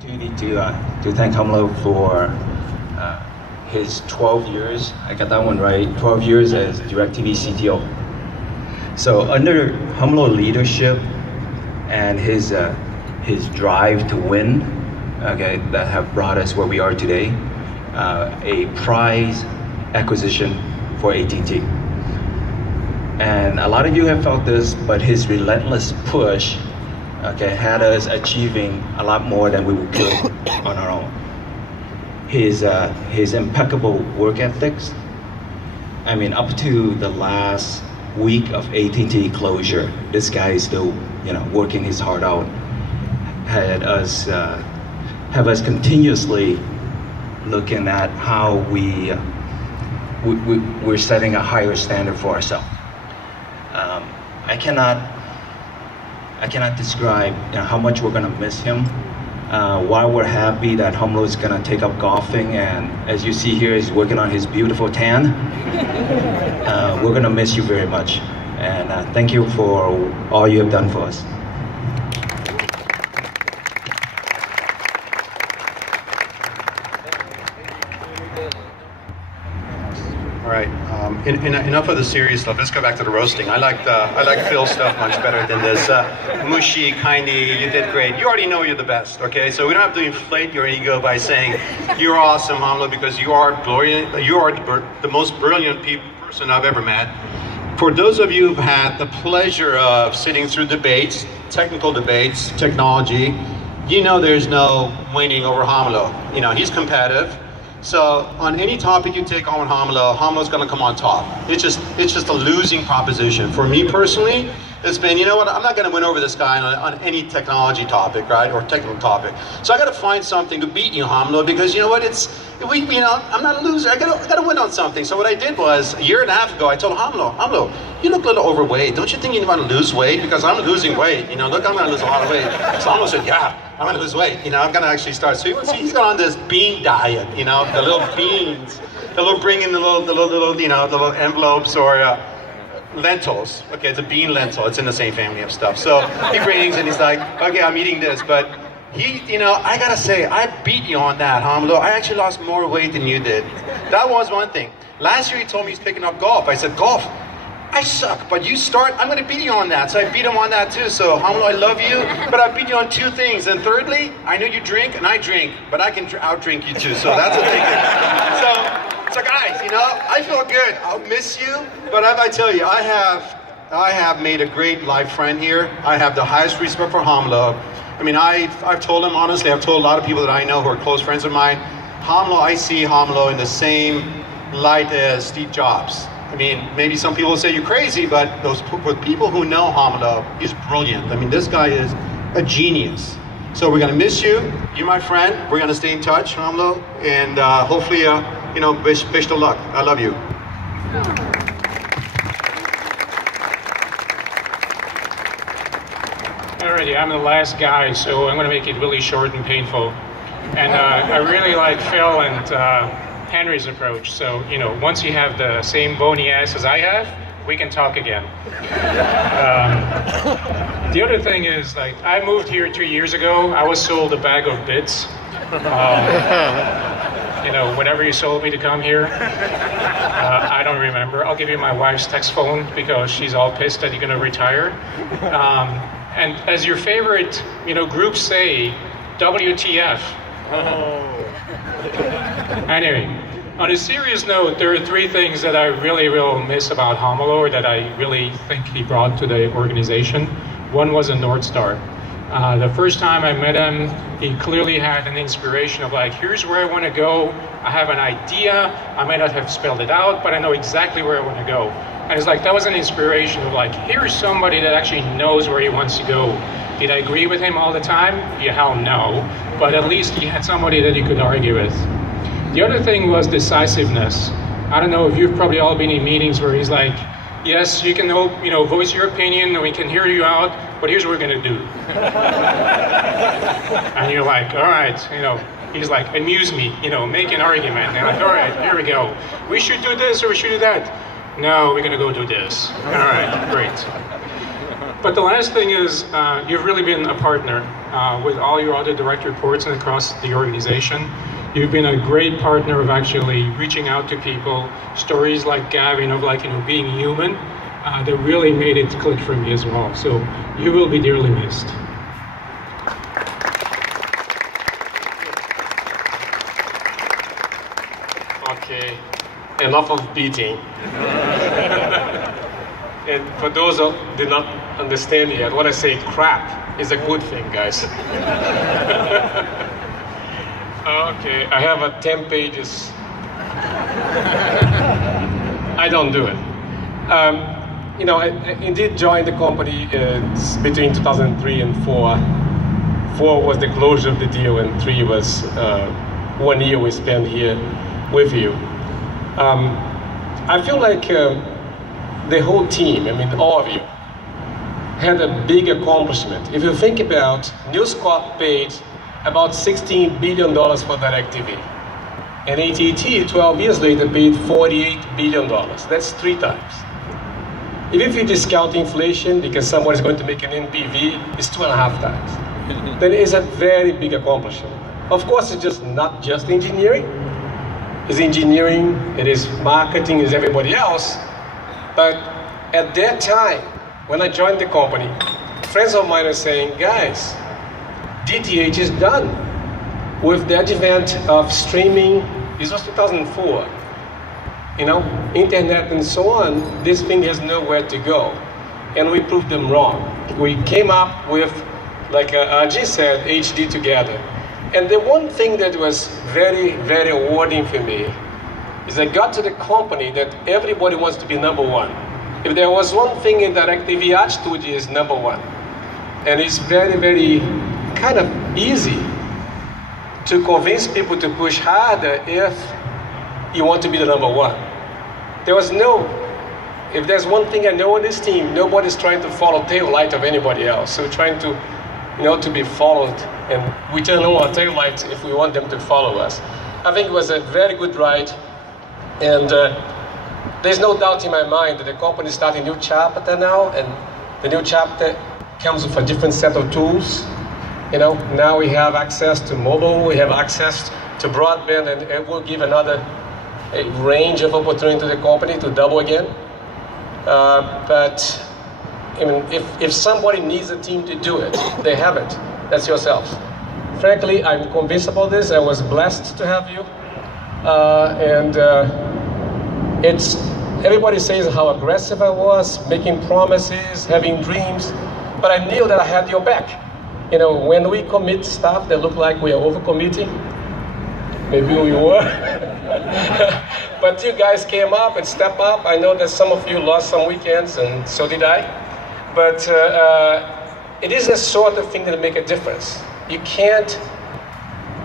opportunity to thank Romulo for his 12 years. I got that one right. 12 years as DirecTV CTO. So under Romulo leadership and his drive to win, okay, that have brought us where we are today, a prize acquisition for AT&T. And a lot of you have felt this, but his relentless push, okay, had us achieving a lot more than we could on our own. His impeccable work ethics, I mean, up to the last week of AT&T closure, this guy is still, working his heart out. Have us continuously looking at how we're setting a higher standard for ourselves. I cannot describe how much we're gonna miss him. While we're happy that Romulo is gonna take up golfing, and as you see here, he's working on his beautiful tan. We're gonna miss you very much, and thank you for all you have done for us. All right. Enough of the serious stuff. Let's go back to the roasting. I like Phil's stuff much better than this mushy, kindy. You did great. You already know you're the best. Okay, so we don't have to inflate your ego by saying you're awesome, Romulo, because you are brilliant. You are the most brilliant person I've ever met. For those of you who've had the pleasure of sitting through debates, technical debates, technology, you know there's no winning over Romulo. He's competitive. So on any topic you take on with Romulo's going to come on top. It's just a losing proposition. For me personally, it's been, I'm not going to win over this guy on any technology topic, right, or technical topic. So I got to find something to beat you, Romulo, because you know what? I'm not a loser. I got to win on something. So what I did was a year and a half ago, I told Romulo, you look a little overweight. Don't you think you want to lose weight? Because I'm losing weight. Look, I'm going to lose a lot of weight. So Romulo said, yeah, I'm going to lose weight. I'm going to actually start. So he's gone on this bean diet. The little beans. They'll bring in the little envelopes or lentils. Okay, it's a bean lentil. It's in the same family of stuff. So he brings and he's like, okay, I'm eating this, but I gotta say, I beat you on that, Romulo. I actually lost more weight than you did. That was one thing. Last year he told me he's picking up golf. I said, golf? I suck, but you start, I'm gonna beat you on that. So I beat him on that too. So Romulo, I love you, but I beat you on two things. And thirdly, I know you drink and I drink, but I can outdrink you too. So that's a big thing. So guys, I feel good. I'll miss you, but I tell you, I have made a great life friend here. I have the highest respect for Romulo. I mean, I've told him, honestly, I've told a lot of people that I know who are close friends of mine, I see Romulo in the same light as Steve Jobs. I mean, maybe some people will say you're crazy, but those people who know Romulo, he's brilliant. I mean, this guy is a genius. So we're gonna miss you. You're my friend. We're gonna stay in touch, Romulo, and hopefully, wish of luck. I love you. Alrighty, I'm the last guy, so I'm going to make it really short and painful. And I really like Phil and Henry's approach. So, once you have the same bony ass as I have, we can talk again. The other thing is, I moved here 3 years ago. I was sold a bag of bits. Whenever you sold me to come here, I don't remember. I'll give you my wife's text phone because she's all pissed that you're going to retire. And as your favorite, groups say, WTF. Anyway, on a serious note, there are three things that I really will miss about Romulo, or that I really think he brought to the organization. One was a North Star. The first time I met him, he clearly had an inspiration of here's where I want to go. I have an idea. I might not have spelled it out, but I know exactly where I want to go. And it's that was an inspiration of here's somebody that actually knows where he wants to go. Did I agree with him all the time? Yeah, hell no. But at least he had somebody that he could argue with. The other thing was decisiveness. I don't know if you've probably all been in meetings where he's yes, you can voice your opinion and we can hear you out, but here's what we're gonna do. And you're all right, he's amuse me, make an argument. And all right, here we go. We should do this or we should do that. No, we're gonna go do this. All right, great. But the last thing is, you've really been a partner with all your other direct reports and across the organization. You've been a great partner of actually reaching out to people. Stories like Gavin of being human, that really made it click for me as well. So you will be dearly missed. Okay, enough of beating. And for those who did not understand yet, when I say crap is a good thing, guys. Okay, I have 10 pages. I don't do it. I indeed joined the company between 2003 and 4. 4 was the closure of the deal, and 3 was 1 year we spent here with you. I feel like the whole team, all of you, had a big accomplishment. If you think about, News Corp paid about $16 billion for DirecTV. And AT&T, 12 years later, paid $48 billion. That's 3 times. Even if you discount inflation, because somebody's going to make an NPV, it's 2.5 times. That is a very big accomplishment. Of course, it's not just engineering. It's engineering, it is marketing, it's everybody else. But at that time, when I joined the company, friends of mine are saying, guys, DTH is done. With the advent of streaming, this was 2004, internet and so on, this thing has nowhere to go. And we proved them wrong. We came up with, like RG said, HD together. And the one thing that was very, very rewarding for me is I got to the company that everybody wants to be number one. If there was one thing in DirecTV, attitude is number one. And it's very, very kind of easy to convince people to push harder if you want to be the number one. If there's one thing I know on this team, nobody's trying to follow tail light of anybody else. So we're trying to be followed, and we turn on our tail lights if we want them to follow us. I think it was a very good ride, and there's no doubt in my mind that the company is starting a new chapter now, and the new chapter comes with a different set of tools. Now we have access to mobile, we have access to broadband, and it will give another range of opportunity to the company to double again. But if somebody needs a team to do it, they have it. That's yourselves. Frankly, I'm convinced about this. I was blessed to have you. Everybody says how aggressive I was, making promises, having dreams, but I knew that I had your back. When we commit stuff that look like we are overcommitting, maybe we were, but you guys came up and stepped up. I know that some of you lost some weekends, and so did I. But it is a sort of thing that make a difference. You can't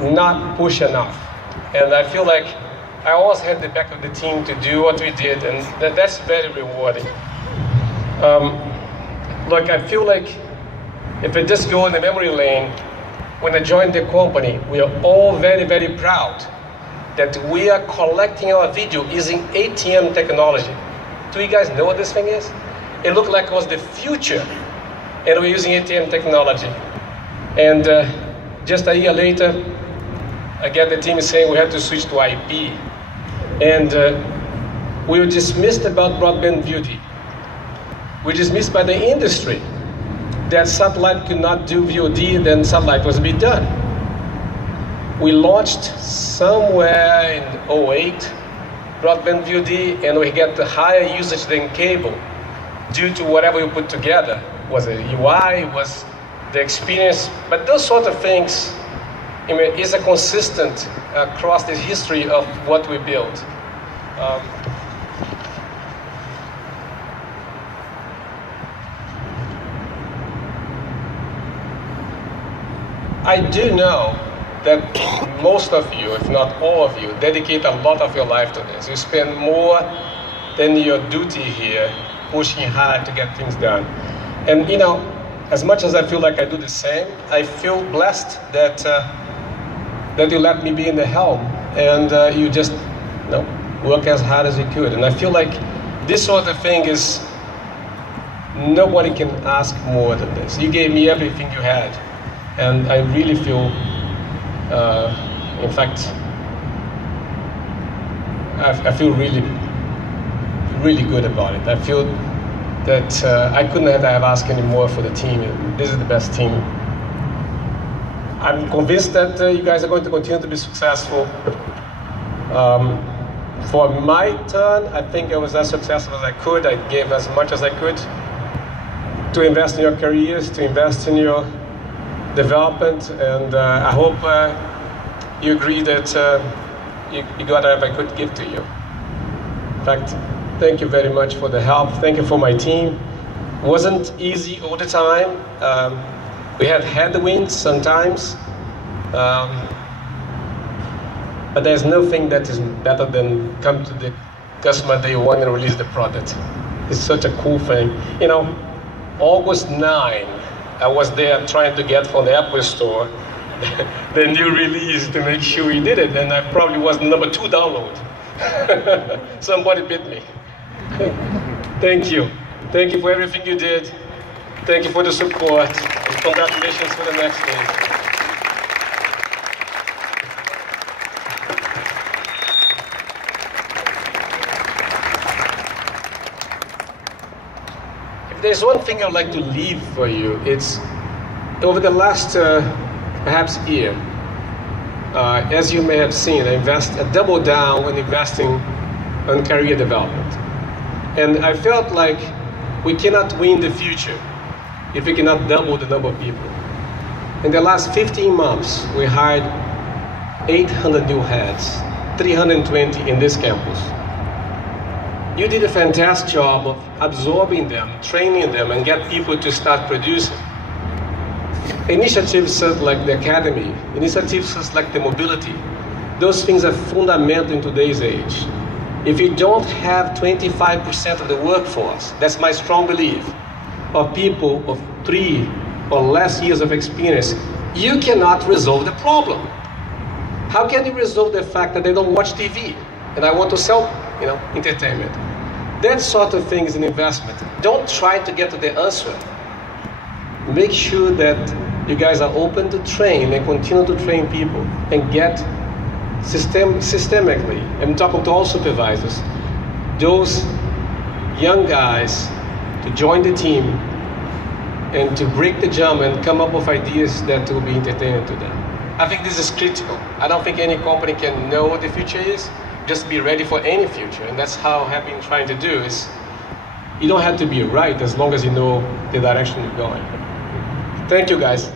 not push enough. And I feel like I always had the back of the team to do what we did, and that's very rewarding. Look, I feel like if I just go in the memory lane, when I joined the company, we are all very, very proud that we are collecting our video using ATM technology. Do you guys know what this thing is? It looked like it was the future, and we're using ATM technology. And just a year later, I get the team saying we have to switch to IP. And we were dismissed about broadband beauty. We were dismissed by the industry that satellite could not do VOD, then satellite was to be done. We launched somewhere in 2008 broadband VOD, and we get the higher usage than cable due to whatever we put together. Was it UI, was the experience, but those sort of things is a consistent across the history of what we built. I do know that most of you, if not all of you, dedicate a lot of your life to this. You spend more than your duty here pushing hard to get things done. And as much as I feel like I do the same, I feel blessed that you let me be in the helm, and you just work as hard as you could. And I feel like this sort of thing is nobody can ask more than this. You gave me everything you had, and I really feel, in fact, I feel really, really good about it. I feel that I couldn't have asked any more for the team. This is the best team. I'm convinced that you guys are going to continue to be successful. For my turn, I think I was as successful as I could. I gave as much as I could to invest in your careers, to invest in your development, and I hope you agree that you got whatever I could give to you. In fact, thank you very much for the help. Thank you for my team. It wasn't easy all the time. We had headwinds sometimes. But there's nothing that is better than come to the customer day one and release the product. It's such a cool thing. You know, August 9, I was there trying to get from the Apple Store the new release to make sure we did it, and I probably was the number 2 download. Somebody beat me. Thank you. Thank you for everything you did. Thank you for the support. And congratulations for the next day. If there's one thing I'd like to leave for you, it's over the last perhaps year, as you may have seen, I doubled down when investing on career development. And I felt like we cannot win the future if we cannot double the number of people. In the last 15 months, we hired 800 new heads, 320 in this campus. You did a fantastic job of absorbing them, training them, and get people to start producing. Initiatives such like the academy, initiatives such like the mobility, those things are fundamental in today's age. If you don't have 25% of the workforce, that's my strong belief, of people of 3 or less years of experience, you cannot resolve the problem. How can you resolve the fact that they don't watch TV and I want to sell, entertainment? That sort of thing is an investment. Don't try to get to the answer. Make sure that you guys are open to train and continue to train people and get systemically, I'm talking to all supervisors, those young guys to join the team and to break the jump and come up with ideas that will be entertaining to them. I think this is critical. I don't think any company can know what the future is, just be ready for any future. And that's how I've been trying to do is, you don't have to be right as long as you know the direction you're going. Thank you guys.